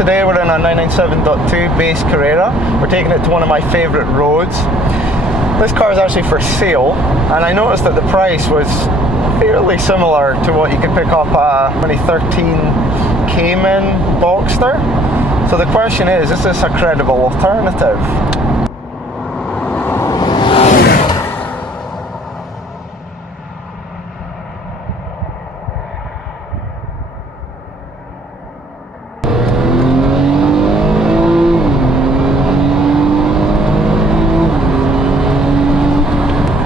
today we're in a 997.2 base Carrera. We're taking it to one of my favourite roads. This car is actually for sale, and I noticed that the price was fairly similar to what you could pick up a 2013 Cayman Boxster. So the question is this a credible alternative?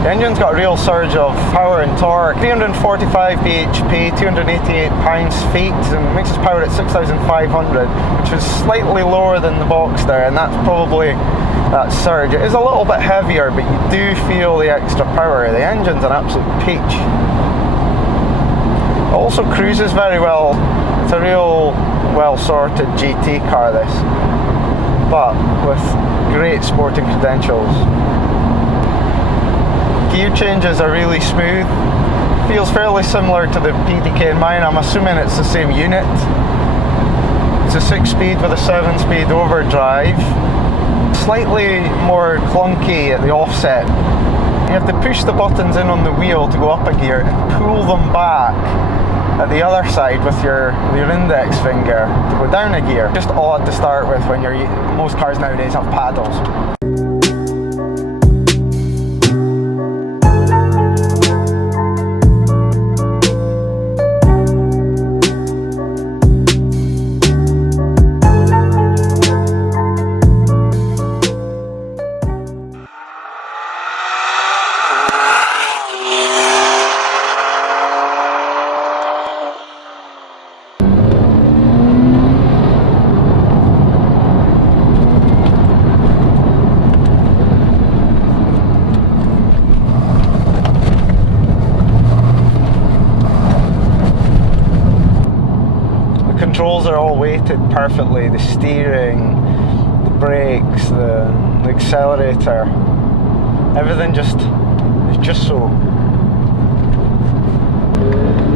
The engine's got a real surge of power and torque. 345 bhp, 288 pounds-feet, and makes us power at 6,500, which is slightly lower than the Boxster, and that's probably that surge. It is a little bit heavier, but you do feel the extra power. The engine's an absolute peach. It also cruises very well. It's a real well-sorted GT car, this, but with great sporting credentials. Gear changes are really smooth. Feels fairly similar to the PDK in mine. I'm assuming it's the same unit. It's a 6-speed with a 7-speed overdrive. Slightly more clunky at the offset. You have to push the buttons in on the wheel to go up a gear and pull them back at the other side with your index finger to go down a gear. Just odd to start with when most cars nowadays have paddles. Controls are all weighted perfectly. The steering, the brakes, the accelerator, everything is just so.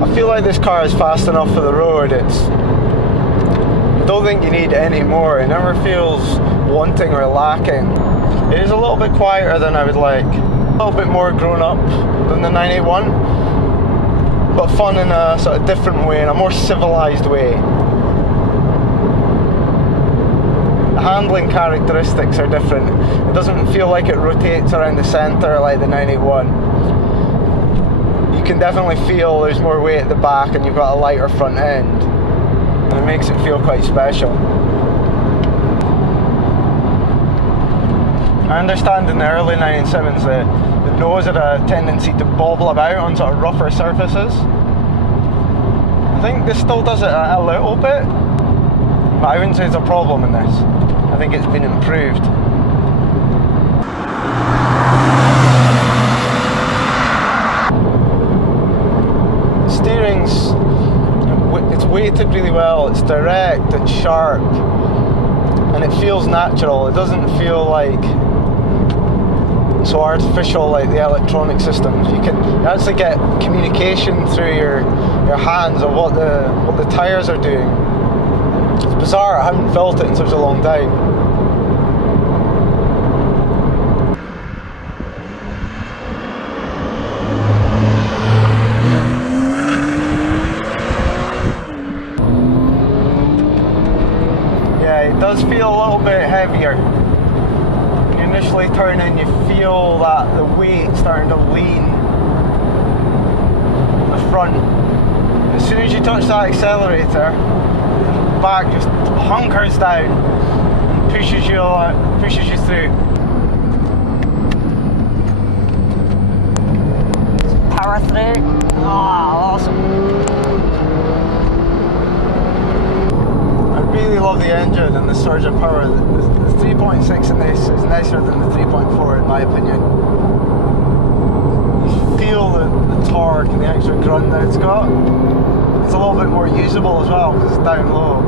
I feel like this car is fast enough for the road. I don't think you need any more. It never feels wanting or lacking. It is a little bit quieter than I would like. A little bit more grown up than the 981, but fun in a sort of different way, in a more civilized way. The handling characteristics are different. It doesn't feel like it rotates around the centre like the 981. You can definitely feel there's more weight at the back and you've got a lighter front end. And it makes it feel quite special. I understand in the early 997s the nose had a tendency to bobble about on sort of rougher surfaces. I think this still does it a little bit, but I wouldn't say it's a problem in this. I think it's been improved. Steering's, it's weighted really well, it's direct, it's sharp, and it feels natural. It doesn't feel like so artificial like the electronic systems. You actually get communication through your hands of what the tyres are doing. It's bizarre, I haven't felt it in such a long time. Yeah, it does feel a little bit heavier. When you initially turn in, you feel that the weight starting to lean the front. As soon as you touch that accelerator, back just hunkers down and pushes you through. Power through. Oh, awesome. I really love the engine and the surge of power. The 3.6 in this is nicer than the 3.4 in my opinion. You feel the torque and the extra grunt that it's got. It's a little bit more usable as well because it's down low.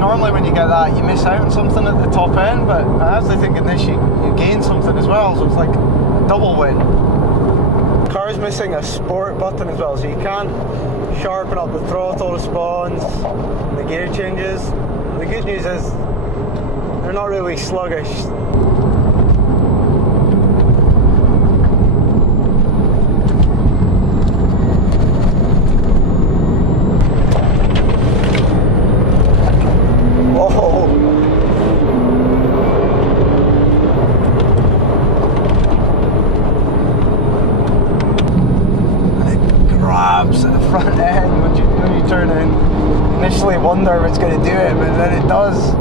Normally when you get that you miss out on something at the top end, but I actually think in this you gain something as well, so it's like a double win. The car's missing a sport button as well, so you can't sharpen up the throttle response, the gear changes. The good news is they're not really sluggish. Front end when you turn in. Initially wonder if it's going to do it, but then it does.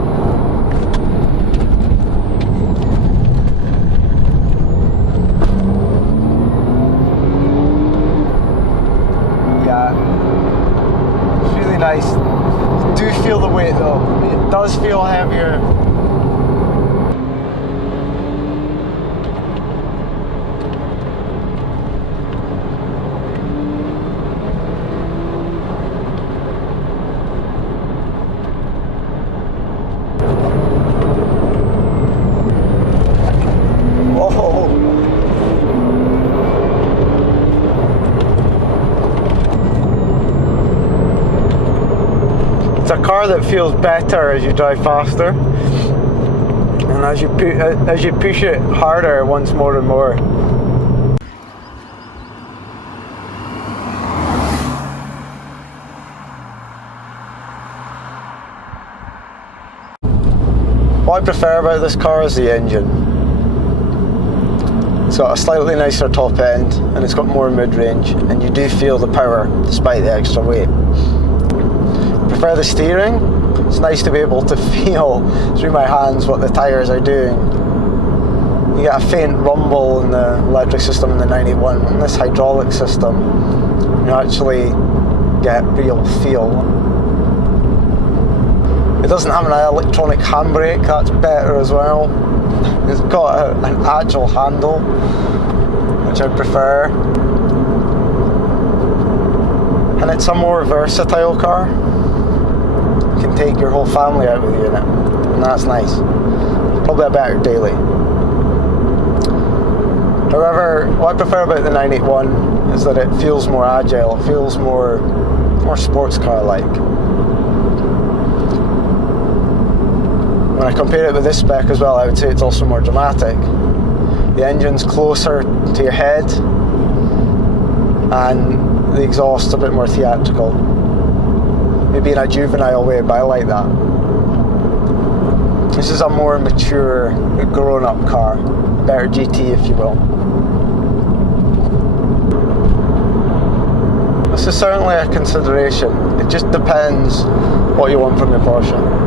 Yeah, it's really nice. Do feel the weight though. It does feel heavier. It's a car that feels better as you drive faster, and as you push it harder, it wants more and more. What I prefer about this car is the engine. It's got a slightly nicer top end, and it's got more mid-range, and you do feel the power despite the extra weight. I prefer the steering. It's nice to be able to feel through my hands what the tyres are doing. You get a faint rumble in the electric system in the 981. In this hydraulic system, you actually get real feel. It doesn't have an electronic handbrake, that's better as well. It's got an agile handle, which I prefer. And it's a more versatile car. You can take your whole family out with you in it, and that's nice. Probably a better daily. However, what I prefer about the 981 is that it feels more agile, it feels more sports car-like. When I compare it with this spec as well, I would say it's also more dramatic. The engine's closer to your head, and the exhaust's a bit more theatrical. Maybe in a juvenile way, but I like that. This is a more mature, grown-up car, a better GT if you will. This is certainly a consideration. It just depends what you want from your Porsche.